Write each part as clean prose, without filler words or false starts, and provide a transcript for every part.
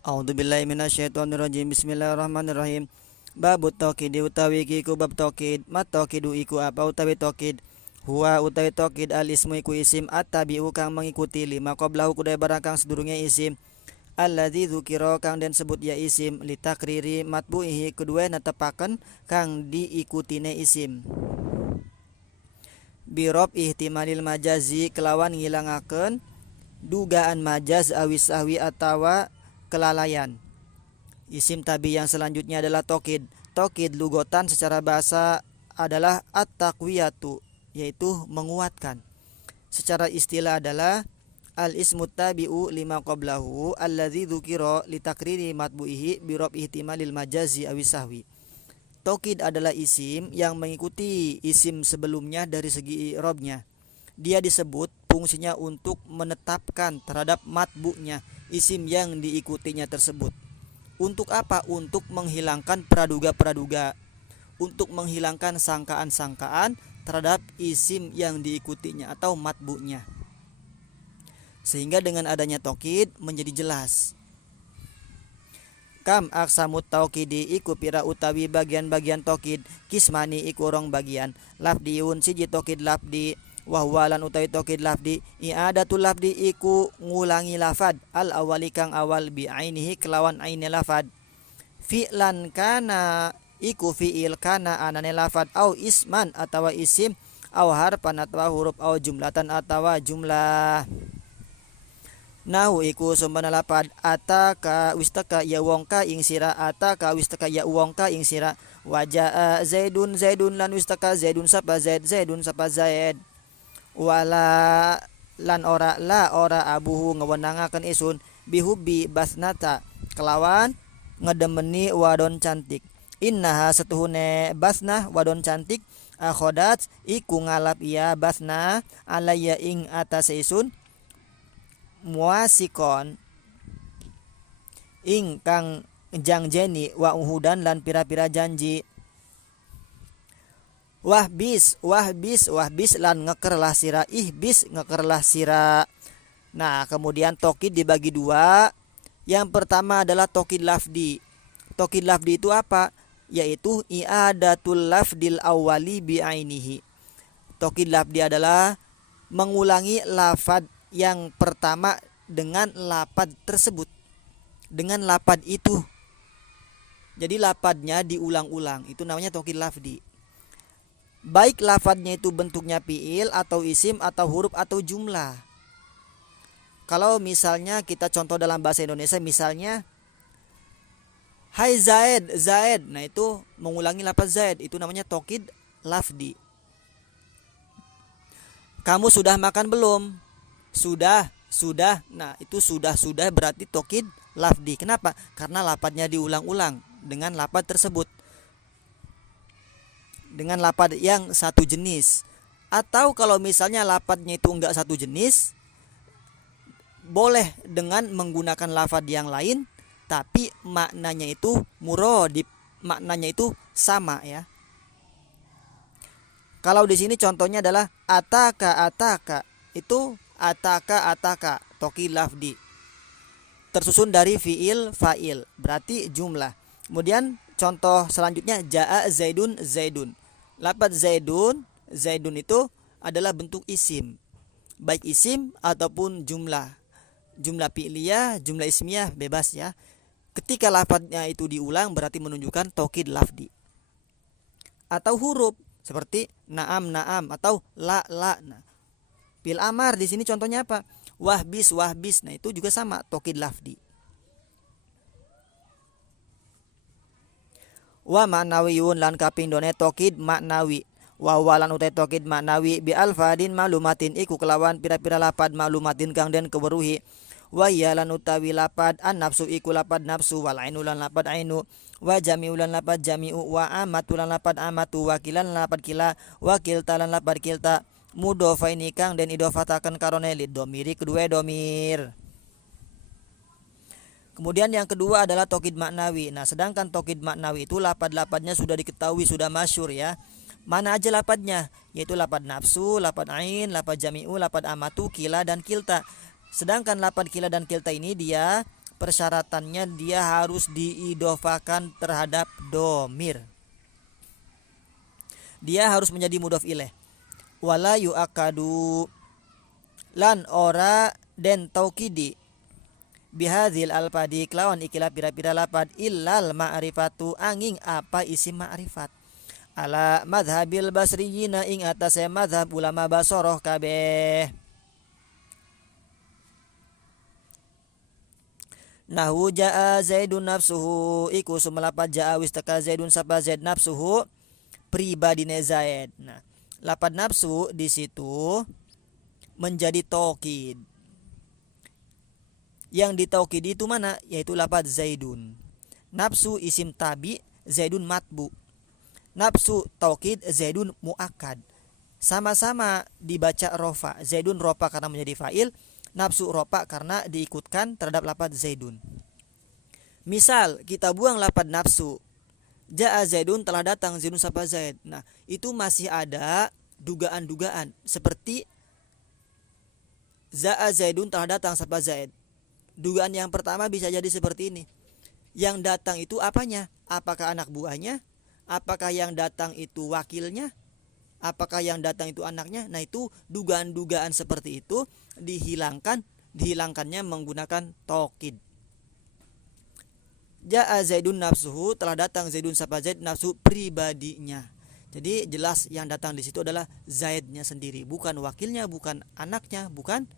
A'udzubillahi minasyaitonirrajim. Bismillahirrahmanirrahim. Babut tauqid utawi iku bab tauqid. Mat tauqidu iku apa utawi tauqid? Huwa utawi tauqid al ismu iku isim at-tabi'u kang mengikuti lima qablahu kudai barang kang sedurunge isim. Alladzi dzukira kang den sebut ya isim litakriri matbu'ihi kedua netepaken kang diikutine isim. Birob ihtimalil majazi kelawan ngilangaken dugaan majaz awis ahwi atawa kelalaian. Isim tabi yang selanjutnya adalah tokid. Tokid lugotan secara bahasa adalah at-taqwiyatu, yaitu menguatkan. Secara istilah adalah al-ismu tabi'u lima qablahu alladzi dzukira litakriri matbu'ihi birob ihtimalil majazi awis sahwi. Tokid adalah isim yang mengikuti isim sebelumnya dari segi i'rabnya. Dia disebut fungsinya untuk menetapkan terhadap matbu'nya isim yang diikutinya tersebut. Untuk apa? Untuk menghilangkan praduga-praduga, untuk menghilangkan sangkaan-sangkaan terhadap isim yang diikutinya atau matbu'nya. Sehingga dengan adanya tokid menjadi jelas. Kam aksamut taukidi iku pira utawi bagian-bagian tokid, kismani iku rong bagian, lafdiun siji tokid lafdi, wahwalan utawi tokid lafdi, i'adatul lafdi iku ngulangi lafad al awali kang awal bi ainihi kelawan aine lafad, fi'lan kana iku fi'il kana anane lafad, au isman atawa isim, au harfan atawa huruf, au jumlatan atawa jumlah. Nahu iku sumpana lapad ataka wistaka ya wongka ing sira, ataka wistaka ya wongka ing sira, wajaa zaidun zaidun lan wistaka zaidun sapa zaid zaidun sapa zaid, wala lan ora la ora abuhu ngewenangaken isun bihubbi basnata kelawan ngedemeni wadon cantik, innaha setuhune basnah wadon cantik, akhodat iku ngalap ia basnah alaya ing atas isun, muasikon ingkang jangjeni wa uhudan lan pira-pira janji, wahbis lan ngekerlah sira, ihbis ngekerlah sira. Nah kemudian tokid dibagi dua. Yang pertama adalah tokid lafdi. Tokid lafdi itu apa? Yaitu i'adatul lafdil awwali bi'ainihi. Tokid lafdi adalah mengulangi lafad yang pertama dengan lapad tersebut, dengan lapad itu. Jadi lapadnya diulang-ulang, itu namanya tokid lafdi. Baik lafadnya itu bentuknya fi'il atau isim atau huruf atau jumlah. Kalau misalnya kita contoh dalam bahasa Indonesia, misalnya hai Zaid, Zaid, nah itu mengulangi lafaz Zaid, itu namanya tokid lafdi. Kamu sudah makan belum? Sudah. Nah, itu sudah berarti tokid lafdi. Kenapa? Karena lapatnya diulang-ulang dengan lapat tersebut. Dengan lapat yang satu jenis. Atau kalau misalnya lapatnya itu enggak satu jenis, boleh dengan menggunakan lafad yang lain tapi maknanya itu muradif, maknanya itu sama ya. Kalau di sini contohnya adalah ataka, itu ataka tokid lafdi tersusun dari fiil fa'il berarti jumlah. Kemudian contoh selanjutnya jaa zaidun. Lafaz zaidun itu adalah bentuk isim, baik isim ataupun jumlah fi'liyah, jumlah ismiyah bebas ya. Ketika lafaznya itu diulang berarti menunjukkan tokid lafdi. Atau huruf seperti naam atau la. Nah, fil amar di sini contohnya apa? Wahbis. Nah, itu juga sama tokid lafdi. Wa ma'nawiyun lan kaping done tokid maknawi. Wa walan utai tokid maknawi bi alfadin maklumatin iku kelawan pira-pira lapad maklumatin kang den keweruhi. Wa ya lan utawi lapad an nafsu iku lapad nafsu, wal ainu lan lapad ainu, wa jami'u lan lapad jami'u, wa amatu lan lapad amatu, wa kilan lan lapad kila, wa kilta lan lapad kilta, mudhofa ini kang den idhofataken karone lid domiri kedua domir. Kemudian yang kedua adalah tokid maknawi. Nah sedangkan tokid maknawi itu lapad-lapadnya sudah diketahui, sudah masyhur ya. Mana aja lapadnya? Yaitu lapad nafsu, lapad ain, lapad jami'u, lapad amatu, kila dan kilta. Sedangkan lapad kila dan kilta ini dia persyaratannya dia harus diidofakan terhadap domir. Dia harus menjadi mudhof ilaih. Wala yu'akadu lan ora den taukidi bihadzil alfadi kelawan ikilah pira-pira lapad illal ma'rifatu angin apa isim ma'rifat ala madhabil basriyina ing atase madhab ulama basoroh kabeh. Nahu ja'a zaidun nafsuhu iku sumelapat ja'a wis teka zaidun sapa zaid nafsuhu pribadine zaid. Nah, lapad nafsu di situ menjadi taukid. Yang ditaukid itu mana? Yaitu lapad zaidun. Nafsu isim tabi, zaidun matbu. Nafsu taukid, zaidun muakkad. Sama-sama dibaca rofa. Zaidun rofa karena menjadi fa'il, nafsu rofa karena diikutkan terhadap lapad zaidun. Misal kita buang lapad nafsu, ja'a zaidun telah datang zaidun sapa zaid. Nah, itu masih ada dugaan-dugaan seperti za'a zaidun telah datang sapa zaid. Dugaan yang pertama bisa jadi seperti ini. Yang datang itu apanya? Apakah anak buahnya? Apakah yang datang itu wakilnya? Apakah yang datang itu anaknya? Nah, itu dugaan-dugaan seperti itu dihilangkannya menggunakan taukid. Ja'a zaidun nafsuhu telah datang zaidun sapa zaid nafsu pribadinya. Jadi jelas yang datang di situ adalah zaidnya sendiri, bukan wakilnya, bukan anaknya, bukan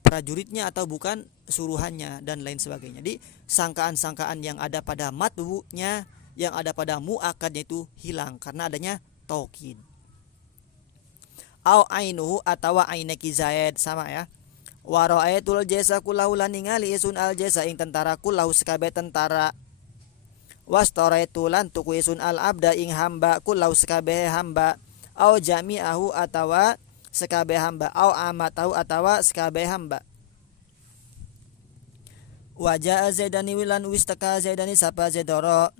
prajuritnya atau bukan suruhannya dan lain sebagainya. Jadi sangkaan-sangkaan yang ada pada matbu'nya, yang ada pada mu'akadnya itu hilang karena adanya taukid. Au ainuhu atawa ainaki zaid sama ya. Wa ra'aitul jasa kullahu lan ningali isun al jasa ing tentara kullahu sekabe tentara. Wastaraitu lan tuku isun al abda ing hamba kullahu sekabe hamba. Au jami'ahu atawa sekabe hamba. Au amatahu atawa sekabe hamba. Wa ja'a zaidani wilan wistaka zaidani sapa zaidoro.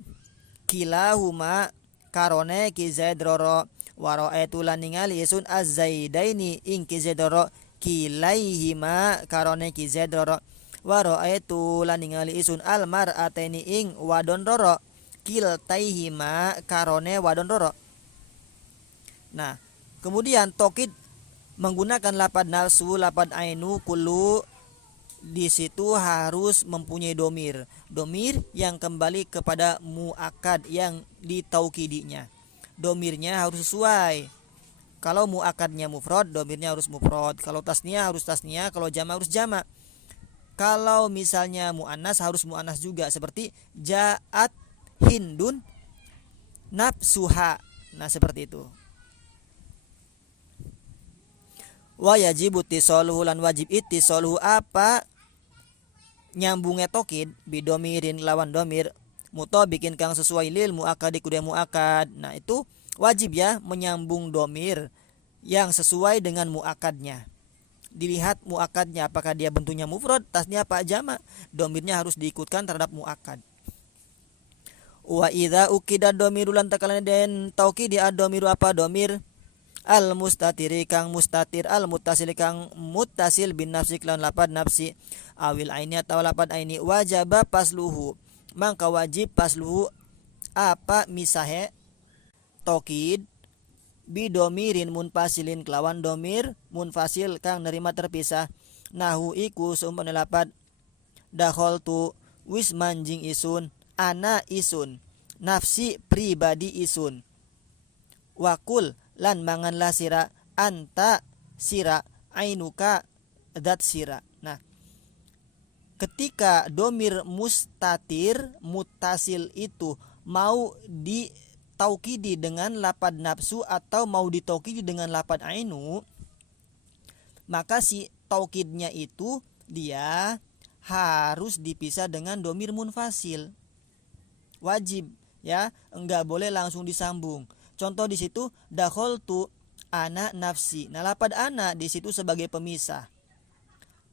Kilahuma karone ki zaidoro. Wa ra'aitu lan ningali isun az-zaidaini ing ki zaidoro. Kilaihima karone ki zaidoro. Wa ra'aitu lan ningali isun almar ateni ing wadon roro. Kiltaihima karone wadon roro. Nah, kemudian taukid menggunakan lapad nafsu, lapad ainu, kullu di situ harus mempunyai domir. Domir yang kembali kepada muakkad yang ditaukidinya. Domirnya harus sesuai. Kalau muakadnya mufrad, domirnya harus mufrad. Kalau tasniah harus tasniah, kalau jama harus jama. Kalau misalnya muannas harus muannas juga, seperti ja'at hindun nafsuha. Nah, seperti itu. Wa yajibu ittisaluhu lan wajib ittisaluhu apa nyambungnya taukid bidomirin lawan domir mutabikin kang sesuai lil muakadi kudu muakad. Nah, itu wajib ya menyambung domir yang sesuai dengan muakadnya. Dilihat muakadnya apakah dia bentuknya mufrad, tasnya apa jama. Domirnya harus diikutkan terhadap muakad. Wa idza ukida domiru lan takalana den taukid ad domiru apa domir al mustatiri kang mustatir al muttasil kang muttasil bin nafsi lan lapad nafsi awil aini atau lapad aini wajaba pasluhu mangka wajib pasluhu apa misahe taukid bidomirin munfasilin kelawan domir munfasil kang nerima terpisah. Nahu iku seumpama lapad dakhaltu wis manjing isun ana isun nafsi pribadi isun wakul lan manganlah sira anta sira ainuka dat sira. Nah, ketika domir mustatir mutasil itu mau ditaukidi dengan lapad nafsu atau mau ditaukidi dengan lapad ainu, maka si taukidnya itu dia harus dipisah dengan domir munfasil. Wajib ya, enggak boleh langsung disambung. Contoh di situ dakhaltu ana nafsi. Nah, lapad ana di situ sebagai pemisah.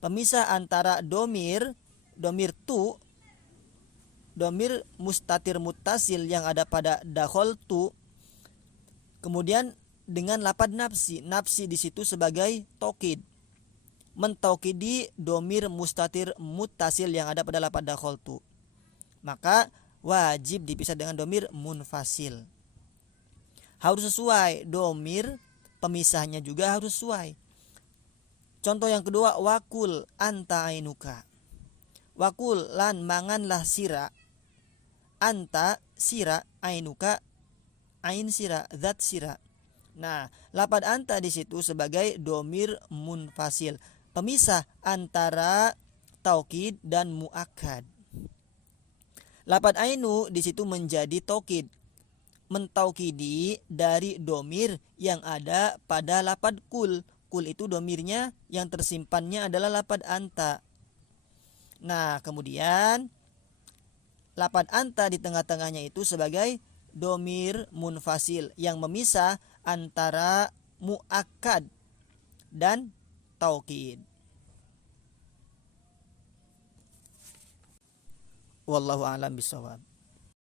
Pemisah antara domir tu, domir mustatir muttasil yang ada pada dakhaltu, kemudian dengan lapad nafsi. Nafsi di situ sebagai taukid. mentaukidi domir mustatir muttasil yang ada pada lafaz dakhaltu, maka wajib dipisah dengan domir munfasil. Harus sesuai, domir pemisahnya juga harus sesuai. Contoh yang kedua, wakul anta ainuka. Wakul lan manganlah sira, anta sira, ainuka ain sira, zat sira. Nah, lafaz anta di situ sebagai domir munfasil, pemisah antara taukid dan muakkad. Lafaz ainu di situ menjadi taukid, mentaukidi dari domir yang ada pada lafaz kul. Kul itu domirnya yang tersimpannya adalah lafaz anta. Nah, kemudian lafaz anta di tengah-tengahnya itu sebagai domir munfasil yang memisah antara muakkad dan taukid. Wallahu a'lam bishawab.